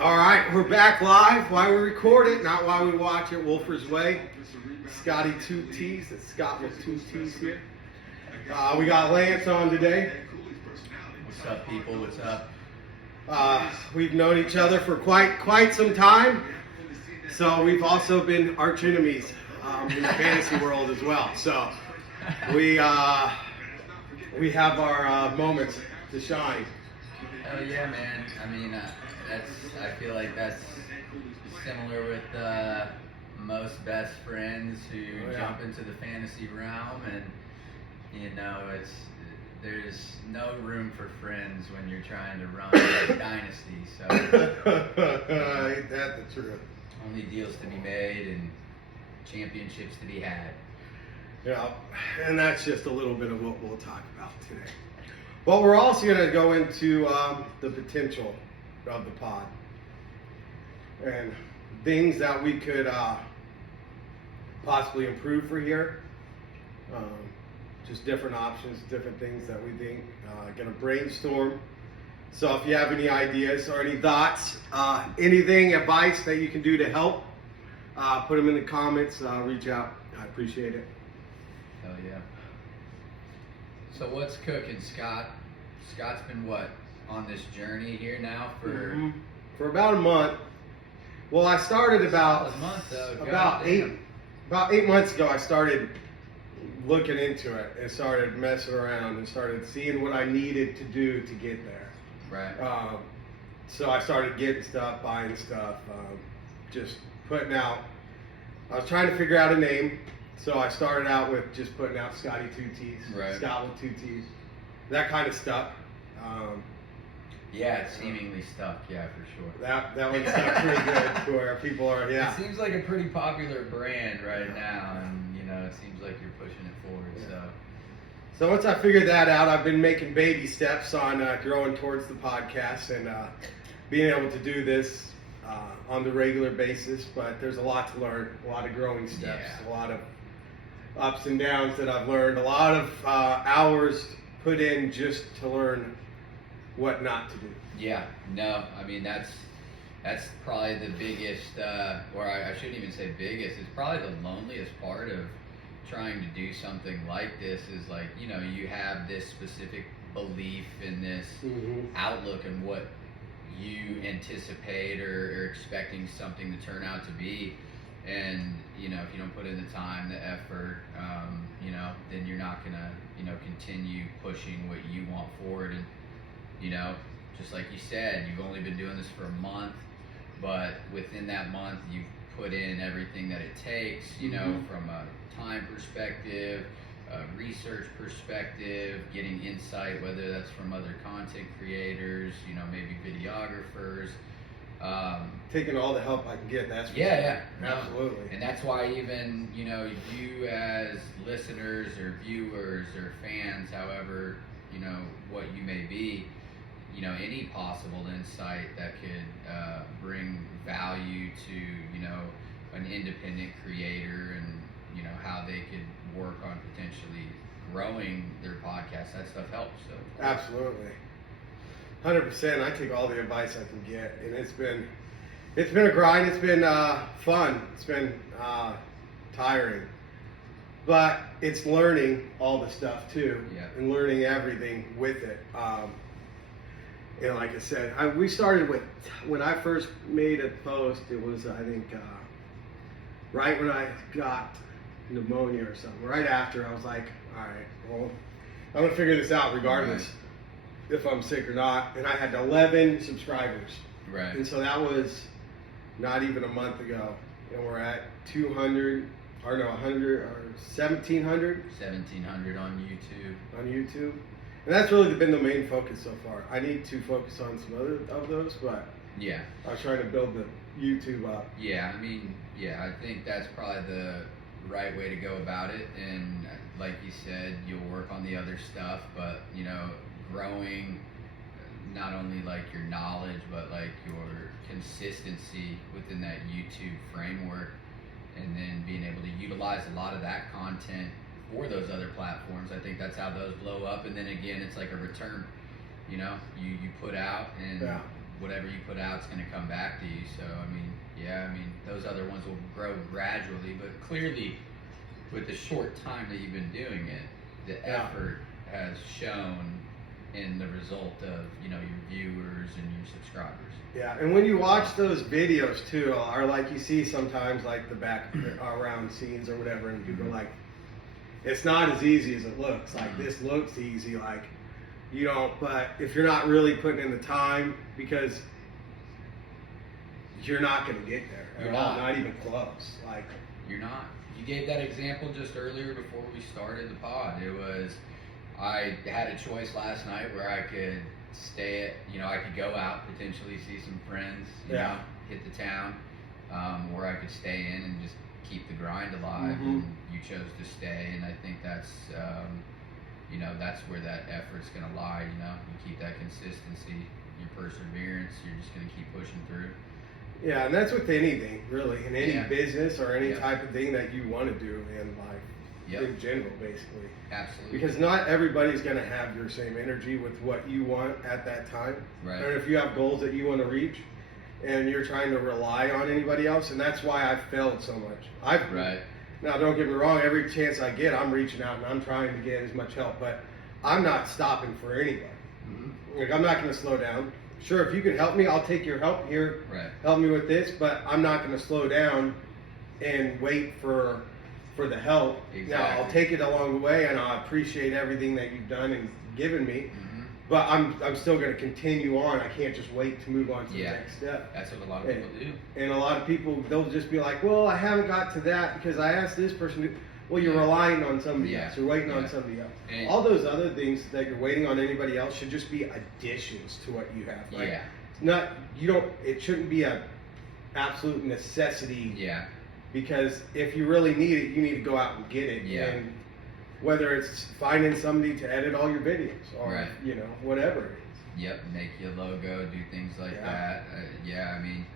All right, we're back live. Why we record it, not why we watch it. Wolfer's Way. Scotty 2 T's. It's Scott with 2 T's here. We got Lance on today. What's up, people? What's up? We've known each other for quite some time. So we've also been arch enemies in the fantasy world as well. So we have our moments to shine. Hell yeah, man. I mean, I feel like that's similar with most best friends who jump into the fantasy realm, and there's no room for friends when you're trying to run a dynasty. So Ain't that the truth? Only deals to be made and championships to be had. Yeah, and that's just a little bit of what we'll talk about today. But we're also going to go into the potential of the pod and things that we could possibly improve for here. Just different options, different things that we think. Going to brainstorm. So if you have any ideas or any thoughts, anything, advice that you can do to help, put them in the comments. Reach out. I appreciate it. Hell yeah. So what's cooking, Scott? Scott's been on this journey here now for about a month. Well, I started about 8 months ago. I started looking into it and started messing around and started seeing what I needed to do to get there. Right. So I started getting stuff, buying stuff, just putting out. I was trying to figure out a name. So I started out with just putting out Scotty 2 T's, right. Scott with 2 T's, that kind of stuff. Yeah, it's seemingly stuck. Yeah, for sure. That one stuck pretty good to where people are. Yeah. It seems like a pretty popular brand right now, and it seems like you're pushing it forward. Yeah. So once I figured that out, I've been making baby steps on growing towards the podcast and being able to do this on the regular basis. But there's a lot to learn, a lot of growing steps, a lot of ups and downs that I've learned, a lot of hours put in just to learn what not to do. Yeah, no, I mean that's probably the biggest, or I shouldn't even say biggest. It's probably the loneliest part of trying to do something like this. Is like you have this specific belief in this outlook and what you anticipate or expecting something to turn out to be. And if you don't put in the time, the effort, then you're not gonna continue pushing what you want forward. And just like you said, you've only been doing this for a month, but within that month you've put in everything that it takes, from a time perspective, a research perspective, getting insight, whether that's from other content creators, maybe videographers. Taking all the help I can get, that's absolutely. And that's why even, you as listeners or viewers or fans, however, what you may be, any possible insight that could bring value to, an independent creator and, how they could work on potentially growing their podcast, that stuff helps. So absolutely. 100%. I take all the advice I can get, and it's been a grind. It's been fun. It's been tiring, but it's learning all the stuff too, and learning everything with it. And like I said, we started with when I first made a post. It was I think right when I got pneumonia or something. Right after, I was like, all right, well, I'm gonna figure this out regardless. Right. If I'm sick or not, and I had 11 subscribers. Right. And so that was not even a month ago, and we're at 100 or 1,700. 1,700 on YouTube. On YouTube, and that's really been the main focus so far. I need to focus on some other of those, but I was trying to build the YouTube up. Yeah, I mean, I think that's probably the right way to go about it. And like you said, you'll work on the other stuff, but growing not only like your knowledge but like your consistency within that YouTube framework, and then being able to utilize a lot of that content for those other platforms. I think that's how those blow up. And then again, it's like a return. You put out and whatever you put out is going to come back to you. So I mean, yeah, I mean those other ones will grow gradually, but clearly with the short time that you've been doing it, the effort has shown in the result of, you know, your viewers and your subscribers. Yeah, and when you watch those videos too, or like you see sometimes like the back around scenes or whatever, and people are like, it's not as easy as it looks. Like this looks easy, like you don't. But if you're not really putting in the time, because you're not going to get there. You're not even close. Like you're not. You gave that example just earlier before we started the pod. It was, I had a choice last night where I could stay at, you know, I could go out, potentially see some friends, you know, hit the town, or I could stay in and just keep the grind alive. And you chose to stay, and I think that's, you know, that's where that effort's going to lie. You know, you keep that consistency, your perseverance, you're just going to keep pushing through. Yeah, and that's with anything, really, in any business or any Yeah. type of thing that you want to do in life, in general, basically. Absolutely. Because not everybody's going to have your same energy with what you want at that time. Right. And if you have goals that you want to reach, and you're trying to rely on anybody else, and that's why I've failed so much. Now, don't get me wrong, every chance I get, I'm reaching out and I'm trying to get as much help, but I'm not stopping for anybody. Like, I'm not going to slow down. Sure, if you can help me, I'll take your help here. Right. Help me with this, but I'm not going to slow down and wait for the help. Exactly. Now, I'll take it along the way, and I appreciate everything that you've done and given me. But I'm still going to continue on. I can't just wait to move on to the next step. That's what a lot of people do. And a lot of people, they'll just be like, well, I haven't got to that because I asked this person to. Well, you're relying on somebody else. You're waiting on somebody else. And all those other things that you're waiting on anybody else should just be additions to what you have. Like, it shouldn't be a absolute necessity. Yeah. Because if you really need it, you need to go out and get it. Yeah. And whether it's finding somebody to edit all your videos or, you know, whatever it is. Yep, make your logo, do things like that. I mean,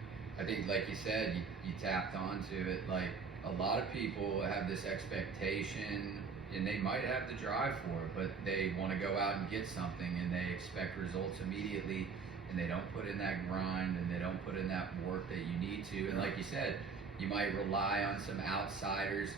I think like you said, you tapped onto it. Like a lot of people have this expectation, and they might have the drive for it, but they want to go out and get something, and they expect results immediately, and they don't put in that grind, and they don't put in that work that you need to. And like you said, you might rely on some outsiders,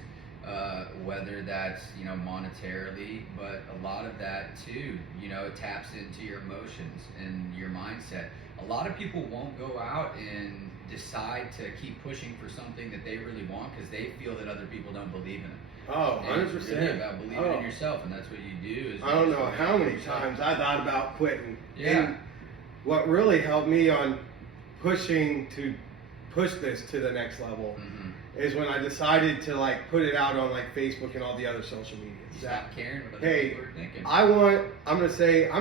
whether that's, you know, monetarily, but a lot of that too, you know, it taps into your emotions and your mindset. A lot of people won't go out and decide to keep pushing for something that they really want because they feel that other people don't believe in it. Oh, 100%. It's really about believing in yourself, and that's what you do. I don't know how many times I thought about quitting. Yeah. And what really helped me on pushing to push this to the next level is when I decided to like put it out on like Facebook and all the other social media. Stop caring what other people are thinking. I'm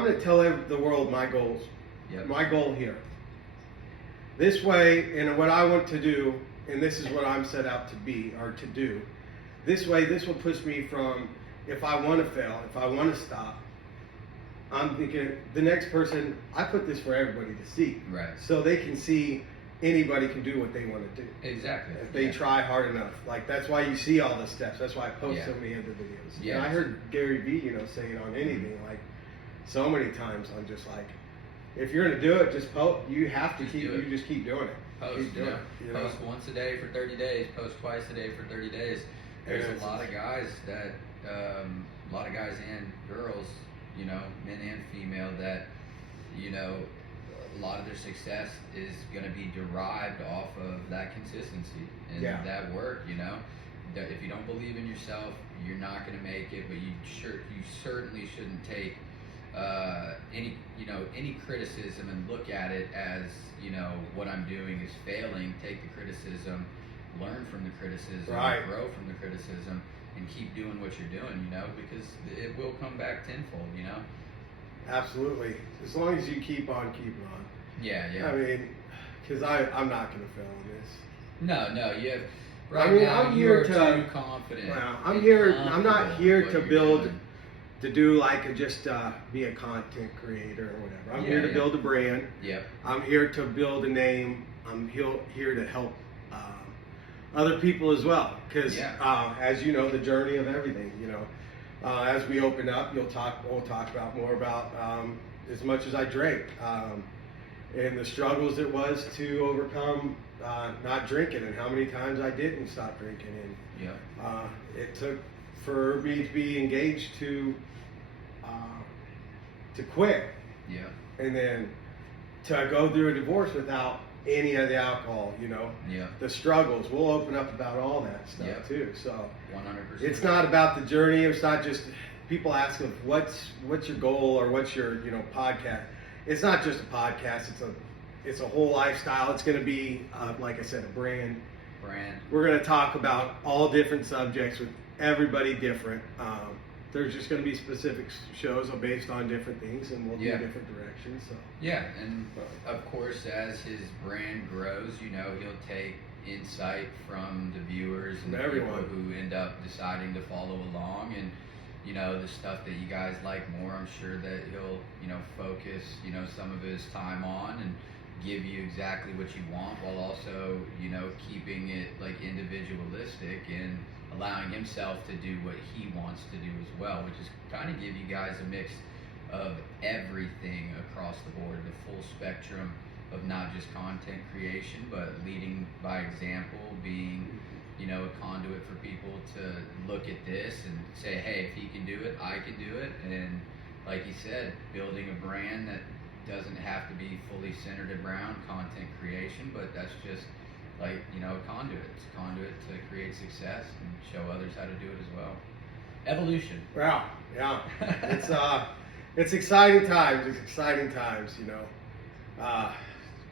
gonna tell the world my goals. Yep. My goal here. This way, and what I want to do, and this is what I'm set out to be or to do. This way, this will push me from if I want to fail, if I want to stop. I'm thinking the next person. I put this for everybody to see, right? So they can see. Anybody can do what they want to do. Exactly. If they try hard enough. Like, that's why you see all the steps. That's why I post so many other videos. Yeah. And I heard Gary Vee, you know, say it on anything. Like, so many times I'm just like, if you're going to do it, just post. You have to just keep doing it. Post, keep doing it, you know? Post once a day for 30 days. Post twice a day for 30 days. There's a lot of guys that, a lot of guys and girls, you know, men and female that, you know, a lot of their success is going to be derived off of that consistency and that work, you know. That if you don't believe in yourself, you're not going to make it, but you certainly shouldn't take any criticism and look at it as, you know, what I'm doing is failing. Take the criticism, learn from the criticism, grow from the criticism, and keep doing what you're doing, you know, because it will come back tenfold, you know. Absolutely. As long as you keep on keeping on. Yeah. I mean, because I'm not going to fail in this. No, you have. I'm here to. Too confident. Well, I'm here. I'm not here to build, to do like just be a content creator or whatever. I'm here to build a brand. Yep. I'm here to build a name. I'm here to help other people as well. Because as you know, the journey of everything. You know. As we open up, we'll talk about more about as much as I drink, and the struggles it was to overcome not drinking, and how many times I didn't stop drinking, and it took for me to be engaged to quit, and then to go through a divorce without any of the alcohol, the struggles. We'll open up about all that stuff too. So 100%. it's not about the journey. It's not just people ask of what's your goal or what's your podcast. It's not just a podcast. It's a whole lifestyle. It's going to be like I said, a brand. We're going to talk about all different subjects with everybody different. There's just going to be specific shows based on different things, and we'll do different directions. So. Yeah, and of course, as his brand grows, he'll take insight from the viewers and everyone people who end up deciding to follow along, and the stuff that you guys like more. I'm sure that he'll focus some of his time on and give you exactly what you want, while also keeping it like individualistic and allowing himself to do what he wants to do as well, which is kind of give you guys a mix of everything across the board, the full spectrum of not just content creation, but leading by example, being a conduit for people to look at this and say, hey, if he can do it, I can do it. And like he said, building a brand that doesn't have to be fully centered around content creation, but that's just like a conduit. It's a conduit to create success and show others how to do it as well. Evolution. Wow, yeah. It's exciting times. It's exciting times,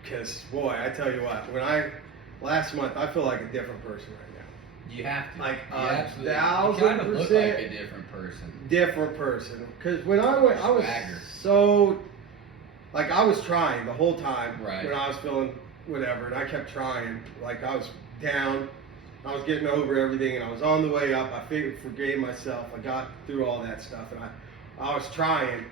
because boy, I tell you what, last month I feel like a different person right now. You have to. Like you 1,000%. kind of look like a different person. Different person. Because when I went, I was so, like, I was trying the whole time when I was feeling whatever, and I kept trying. Like, I was down, I was getting over everything, and I was on the way up. I forgave myself. I got through all that stuff, and I was trying,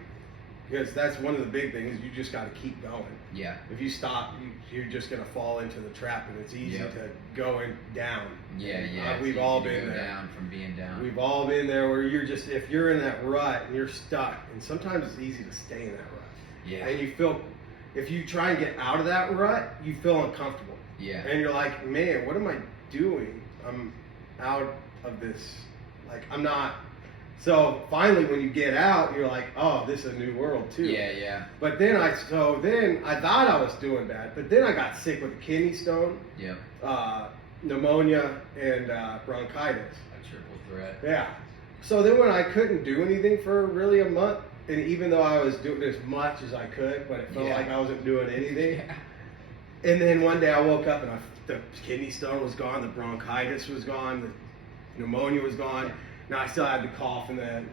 because that's one of the big things. You just got to keep going. Yeah. If you stop, you're just going to fall into the trap, and it's easy to go down. Yeah. We've all been there. Down from being down. We've all been there where you're just, if you're in that rut and you're stuck, and sometimes it's easy to stay in that rut. Yeah. And you feel, if you try and get out of that rut, you feel uncomfortable. Yeah. And you're like, man, what am I doing? I'm out of this. Like, I'm not. So finally, when you get out, you're like, oh, this is a new world too. Yeah. But then I thought I was doing bad, but then I got sick with a kidney stone, pneumonia, and bronchitis. A triple threat. Yeah. So then when I couldn't do anything for really a month, and even though I was doing as much as I could, but it felt like I wasn't doing anything. And then one day I woke up and the kidney stone was gone, the bronchitis was gone, the pneumonia was gone. Now I still had the cough and the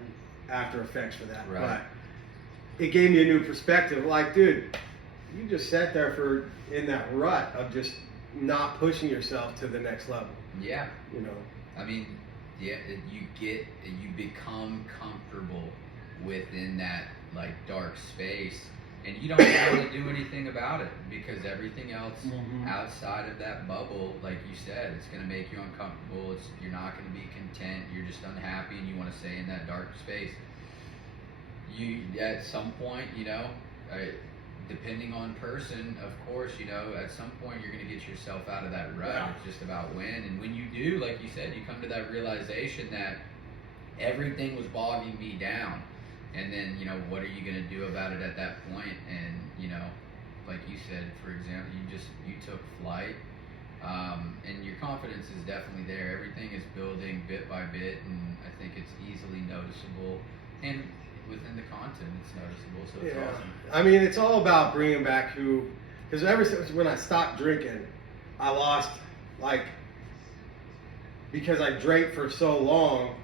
after effects for that. Right. But it gave me a new perspective. Like, dude, you just sat there in that rut of just not pushing yourself to the next level. Yeah. I mean, you become comfortable within that like dark space, and you don't have to do anything about it, because everything else outside of that bubble, like you said, it's going to make you uncomfortable. You're not going to be content. You're just unhappy, and you want to stay in that dark space. You at some point, depending on person, of course, at some point you're going to get yourself out of that rut. Yeah. It's just about when, and when you do, like you said, you come to that realization that everything was bogging me down. And then, what are you going to do about it at that point? And, like you said, for example, you took flight, and your confidence is definitely there. Everything is building bit by bit, and I think it's easily noticeable. And within the content, it's noticeable, so it's awesome. I mean, it's all about bringing back because ever since when I stopped drinking, I lost, because I drank for so long,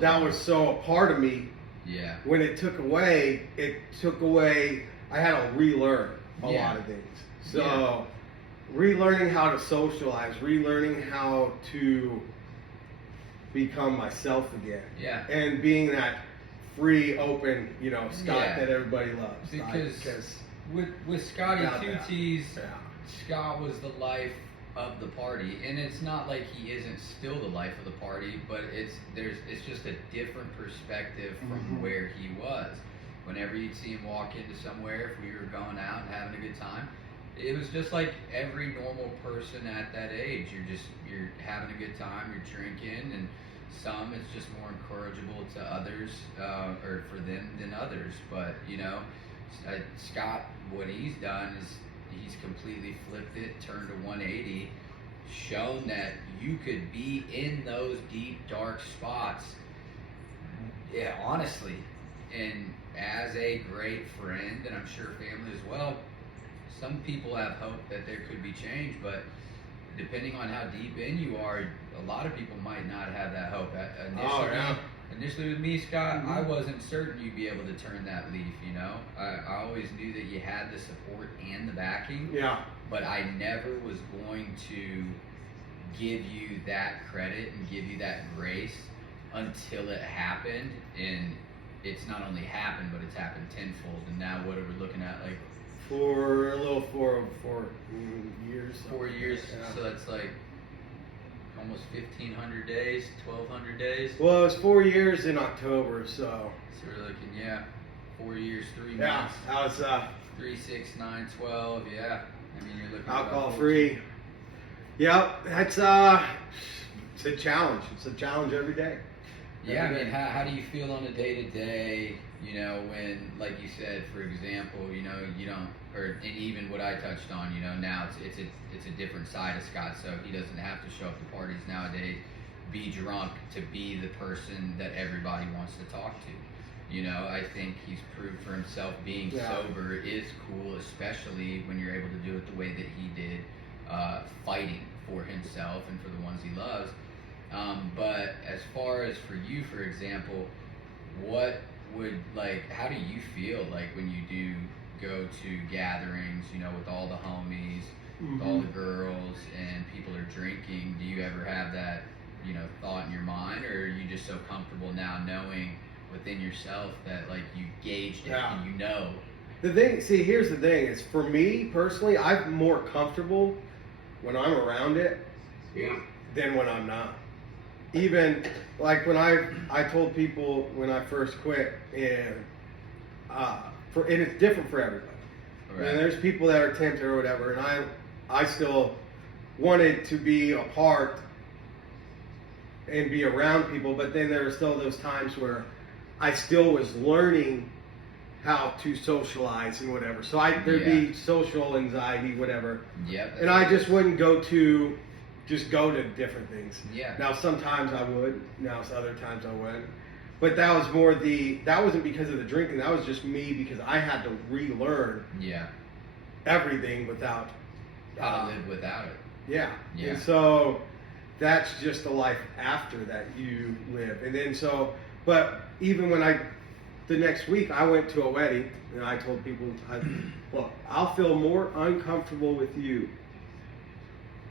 that was so a part of me. Yeah. When it took away, I had to relearn a lot of things. So, relearning how to socialize, relearning how to become myself again. Yeah. And being that free, open, Scott that everybody loves. Because with Scotty Two T's, Scott was the life of the party, and it's not like he isn't still the life of the party, but it's just a different perspective from where he was. Whenever you'd see him walk into somewhere, if we were going out and having a good time, it was just like every normal person at that age. You're having a good time, you're drinking, and some it's just more encourageable to others, or for them than others. But Scott, what he's done is he's completely flipped it, turned a 180, shown that you could be in those deep dark spots. Yeah, honestly, and as a great friend, and I'm sure family as well, some people have hope that there could be change, but depending on how deep in you are, a lot of people might not have that hope. Initially with me, Scott, I wasn't certain you'd be able to turn that leaf, I always knew that you had the support and the backing. Yeah. But I never was going to give you that credit and give you that grace until it happened. And it's not only happened, but it's happened tenfold. And now what are we looking at? Like for a little 4 years. 4 years. Yeah. So that's like almost 1,500 days, 1,200 days. Well, it was 4 years in October, so. So we're looking, 4 years, 3 months. Yeah, I was 3, 6, 9, 12. Yeah. I mean, you're looking at alcohol about free. Yep, that's it's a challenge. It's a challenge every day. Yeah, I mean, how do you feel on a day-to-day, when, like you said, for example, you don't, and even what I touched on, now it's a different side of Scott, so he doesn't have to show up to parties nowadays, be drunk to be the person that everybody wants to talk to. I think he's proved for himself being sober is cool, especially when you're able to do it the way that he did, fighting for himself and for the ones he loves. But as far as for you, for example, how do you feel like when you do go to gatherings, with all the homies, with all the girls, and people are drinking? Do you ever have that, thought in your mind, or are you just so comfortable now knowing within yourself that like you gauged it and The thing, here's the thing, is for me personally, I'm more comfortable when I'm around it than when I'm not. Even like when I told people when I first quit, and it's different for everybody. Right. And there's people that are tempted or whatever, and I still wanted to be a part and be around people, but then there were still those times where I still was learning how to socialize and whatever. So there'd be social anxiety, whatever. Yep. And I just wouldn't go to different things. Yeah. Now sometimes I would. Now other times I wouldn't. But that was more that wasn't because of the drinking. That was just me because I had to relearn. Everything without. How to live without it. Yeah. Yeah. And so that's just the life after that you live. And then but even when the next week I went to a wedding and I told people, I'll feel more uncomfortable with you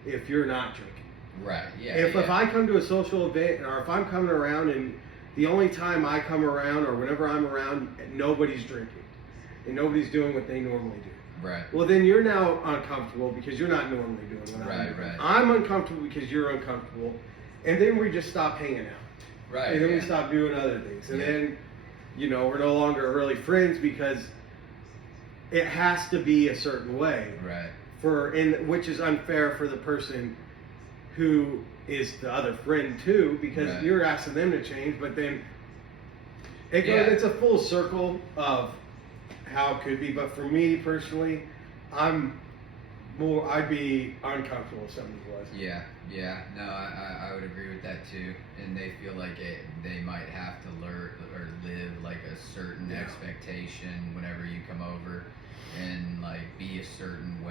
if you're not drinking. Right, yeah. If I come to a social event, or if I'm coming around and the only time I come around or whenever I'm around, nobody's drinking and nobody's doing what they normally do. Right. Well, then you're now uncomfortable because you're not normally doing what I'm doing. Right. I'm uncomfortable because you're uncomfortable. And then we just stop hanging out. Right. And then we stop doing other things. And then, we're no longer really friends because it has to be a certain way. Right. Which is unfair for the person who is the other friend too, because you're asking them to change, but then it's a full circle of how it could be. But for me personally, I'd be uncomfortable if somebody was. Yeah. No, I would agree with that too. And they feel like they might have to learn or live like a certain expectation whenever you come over and like be a certain way.